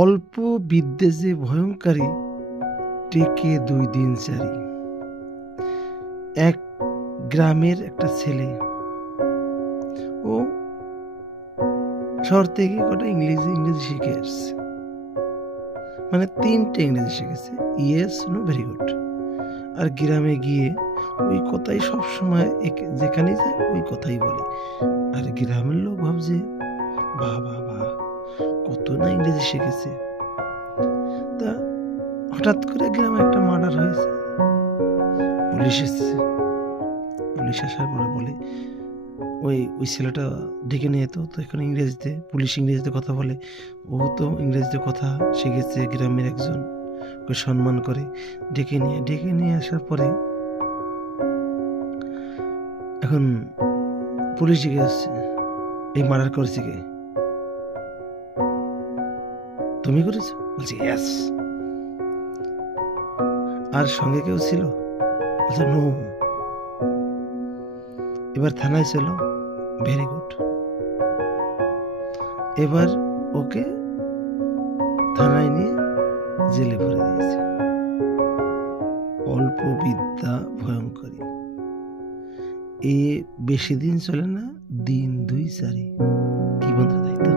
অল্প বিদ্যে যে ভয়ঙ্করী, টেকে 2 দিন 4। এক গ্রামের একটা ছেলে, ও শহর থেকে কটা ইংরেজি শিখে আসছে, মানে 3টে ইংরেজি শিখেছে, ইয়েস নো ভেরি গুড। আর গ্রামে গিয়ে ওই কথাই সবসময় যেখানেই যায় ওই কথাই বলে। আর গ্রামের লোক ভাবছে বাহ বাহ বাহ, কত না ইংরেজি শিখেছে। তা হঠাৎ করে গ্রামে একটা মার্ডার হয়েছে, পুলিশ এসেছে। পুলিশ আসার পরে বলে ওই ছেলেটা ডেকে নিয়ে তো এখন ইংরেজিতে, পুলিশ ইংরেজিতে কথা বলে, ও তো ইংরেজিতে কথা শিখেছে, গ্রামের একজন, ওকে সম্মান করে ডেকে নিয়ে আসার পরে এখন পুলিশ জিজ্ঞেস আসছে, এই মার্ডার করেছে কে? তুমি করেছো? বলছি ইয়েস। আর সঙ্গে কেউ ছিল? বলছে নো। এবার থানায় চলো, ভেরি গুড। এবার ওকে থানায় নিয়ে জেলে ভরে দিয়েছে। অল্প বিদ্যা ভয়ঙ্করী, এ বেশি দিন চলে না, দিন 2 4। কি বন্ধুরা, তাই তো?